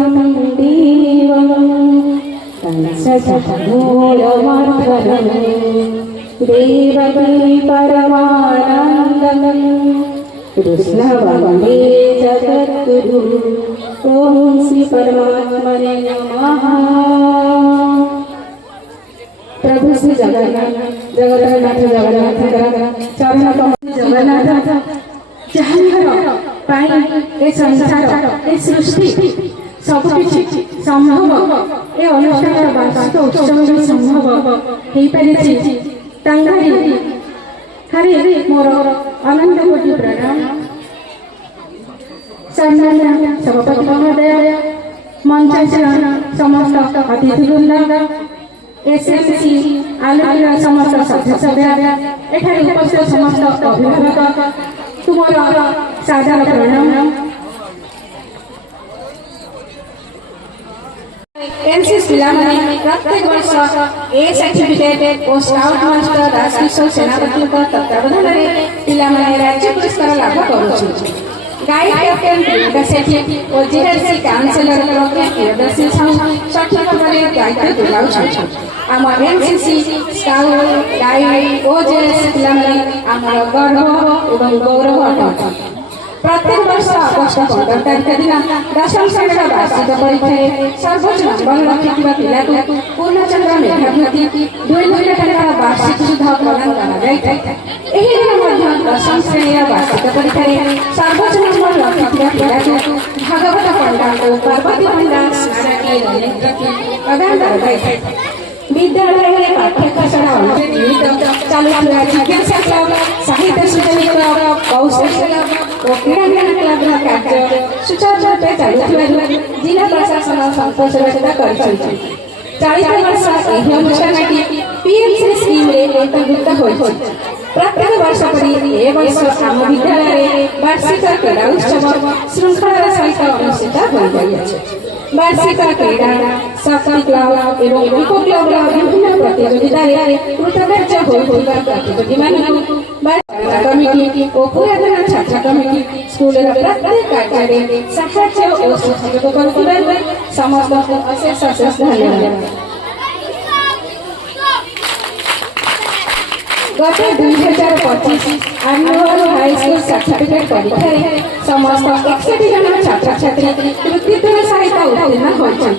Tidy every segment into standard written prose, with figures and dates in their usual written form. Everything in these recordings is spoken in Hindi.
सुतं देवं कंसचाणूरमर्दनं देवकी परमानन्दं कृष्ण वन्दे जगद्गुरु। ओम श्री परमात्मने नमः। प्रभु श्री जगन्नाथ जगन्नाथ चरण जगन्नाथ जहांर ए संसार ए सृष्टि सब किछि संभव ए अनुष्ठान वास्तव उत्सव संभव हे पारिछि तांगारी हरे मोर अनंत कोटि प्रणाम। सम्माननीय सभापति महोदय, मंचासीन समस्त अतिथिवृंद, एसएमसी आलोचना समस्त सदस्य, एठारे उपस्थित समस्त अभिभावक, तुमर सादर प्रणाम। एनसीसी पिलामाने प्रत्येक वर्ष ए सर्टिफिकेट और स्काउट मास्टर राजकिशोर सेनापति तत्वावधान पिलामाने राज्य पुरस्कार लाभ करुछथि। गाइड कैप्टन प्रियंका सेठी और जीआरसी काउंसिलर प्रियदर्शी साहू सठिक भाव दायित्व तुलाउछथि। आम एनसीसी स्काउट गाइड ओजेएस पिलामाने आमर गर्व और गौरव अटंती। प्रत्येक वर्ष अगस्ट 15 तारिख दिन दशम श्रेणी वार्षिक परीक्षा सर्वोच्च नंबर रखिथिबा पिलाକୁ पूर्णचंद्र मेधावृत्ति 2 लाख टଙ୍କା वार्षिक सुधा प्रदान कराଯାଇଥାଏ। ଏହି ଦିନ ମଧ୍ୟ दशम श्रेणी वार्षिक परीक्षा सर्वोच्च नंबर रखिथिबा पिलाକୁ भागवत पंडा और पार्वती पंडा स्मारकी प्रदान कराଯାଇଥାଏ। विद्यालय में पाठ्यक्रम अनुसार चालुଥିବା जिज्ञासा क्लब, साहित्य सूचना क्लब, कौशल क्लब और क्रीड़ांगन क्लब कार्य सुचारू रूपे चालुथिबारु जिला प्रशासन संतोष व्यक्त करिछि। चलित वर्ष एही अनुष्ठानटी पीएमसी स्कीम रे अंतर्भुक्त होइछि। प्रत्येक वर्ष परि ए वर्ष आम विद्यालय वार्षिक क्रीड़ा उत्सव श्रृंखलार सहित अनुष्ठित होइछि। वार्षिक क्रीड़ा शक्ति क्लब एवं इको क्लब विभिन्न प्रतियोगिता कृतकार्य होइଥିବା प्रतियोगी मानकु कमिटी और पुरातन छात्र कमिटी स्कूल प्रत्येक कार्य साहाय्य और सहयोग करुथिबारु समस्त अशेष अशेष धन्यवाद। गत 2025 एनुअल हाई स्कूल सर्टिफिकेट परीक्षा समस्त 61 जन छात्र छात्री कृतित्व सहित उत्तीर्ण होइछन्।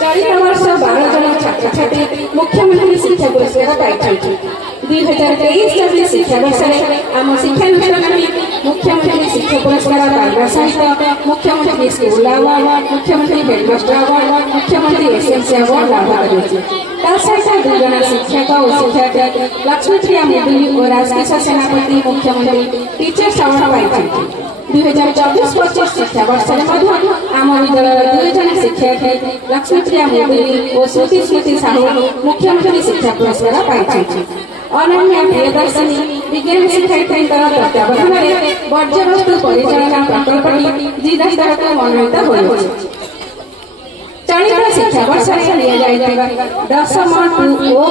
चलित वर्ष 12 जन छात्र छात्री मुख्यमंत्री शिक्षा पुरस्कार पाइछन्। 2023-24 शिक्षा वर्ष आम शिक्षानुष्ठान मुख्यमंत्री शिक्षा पुरस्कार पाइबा सहित मुख्यमंत्री स्कूल अवार्ड, मुख्यमंत्री हेडमास्टर अवार्ड, मुख्यमंत्री एसएमसी अवार्ड लाभ करिछि। सहित 2 जन शिक्षक और शिक्षार्थी लक्ष्मीप्रिया मुदुली और राजकिशोर सेनापति मुख्यमंत्री टीचर्स अवार्ड पाइछन्। 2024-25 शिक्षा वर्ष आम विद्यालय 2 जन शिक्षार्थी लक्ष्मीप्रिया मुदुली और श्रुति स्मृति साहू मुख्यमंत्री शिक्षा पुरस्कार पाइछन्। अनन्या प्रियदर्शिनी विज्ञान शिक्षार्थी तत्वावधान वर्ज्यवस्तु परिचालना प्रकल्पटी जिला स्तर को मनोनीत होइछि। चलित शिक्षा वर्ष दशम टू ओ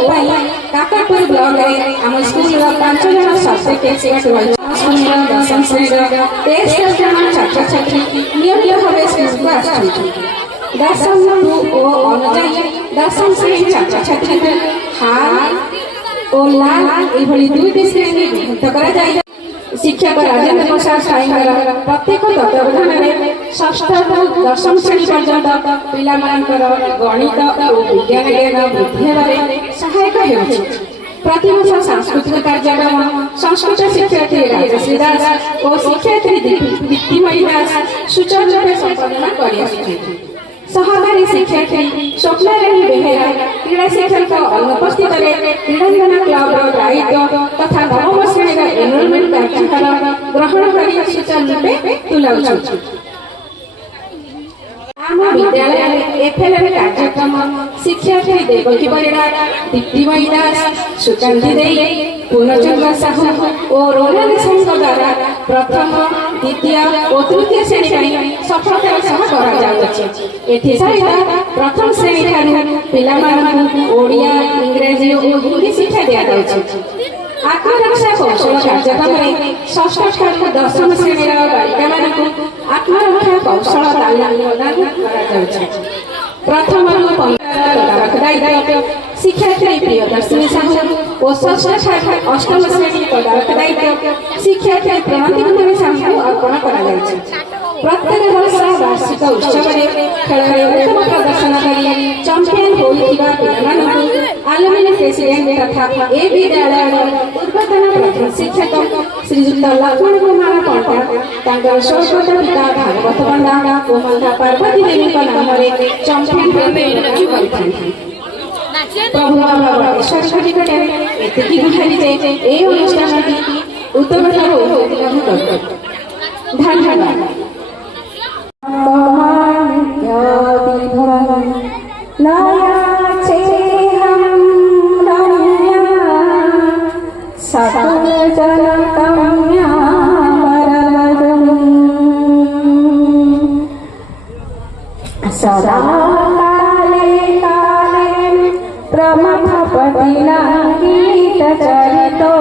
काकापुर ब्लॉक आम स्कूल 5 जन सब्जेक्ट एक्सपर्ट रही दशम श्रेणी 23 जन छात्र छात्री नियमित भाव स्कूल को आसुछन्ति। दशम टू ओ अनुजाई दशम श्रेणी छात्र छात्री हाल और लाल एभली 2टी श्रेणी विभक्त कराଯାଇ शिक्षक राजेंद्र प्रसाद साईंकर प्रत्येक तत्वावधान षष्ठ दशम श्रेणी पर्यंत पिलामानकर गणित और विज्ञान ज्ञान वृद्धि हेबारे सहायक हेउछि। प्रतिवर्ष सांस्कृतिक कार्यक्रम संस्कृत शिक्षार्थी राजश्री दास और शिक्षार्थी दीप्तिमयी दास सुचारू रूपे संपादन करिआछथि। सहकारी शिक्षार्थी स्वप्नारानी बेहेरा क्रीड़ा शिक्षक अनुपस्थित क्रीड़ांगन क्लब दायित्व तथा नवम श्रेणी एनरोलमेंट कार्यक्रम ग्रहण कर सुचारू रूपे तुलाउछथि। आम विद्यालय एफएलएम कार्यक्रम शिक्षार्थी देवकी परिड़ा, दीप्तिमयी दास, सुकांति देई, पूर्णचंद्र साहू और रोनाल सिंह द्वारा प्रथम द्वितीय और तृतीय श्रेणी सफलतार सह कराଯାଉଛି। एथि सहित प्रथम श्रेणी ठारू पिलामानकु ओडिया, इंग्रेजी और हिंदी शिक्षा दिया जाଉଛି। आत्मरक्षा कौशल कार्यक्रम षष्ठ ठारू दशम श्रेणी बालिका मानक आत्मरक्षा कौशल तालीम प्रदान प्रथम तदारख दायित्व शिक्षार्थी प्रियदर्शिनी साहू और षष्ठ ठारू अष्टम श्रेणी तदारख दायित्व शिक्षार्थी प्रणांतिकुमारी साहू अर्पण कर प्रत्येक वर्ष वार्षिक उत्सव खेल में उत्तम प्रदर्शन कर चैंपियन होता पिलाମାନଙ୍କୁ आलुमिनी प्रेसिडेंट तथा ए विद्यालय पूर्वतन प्रधान शिक्षक श्रीजुक्त लक्ष्मण कुमार पंडा स्वर्गत पिता भागवत पंडा और माता पार्वती देवी नाम चैंपियन प्रभु परमेश्वर निकटे एतिकी गुहारी ए अनुष्ठान उत्तम धन्यवाद। सदा काले काले प्रमथ पतिना गीत चरितो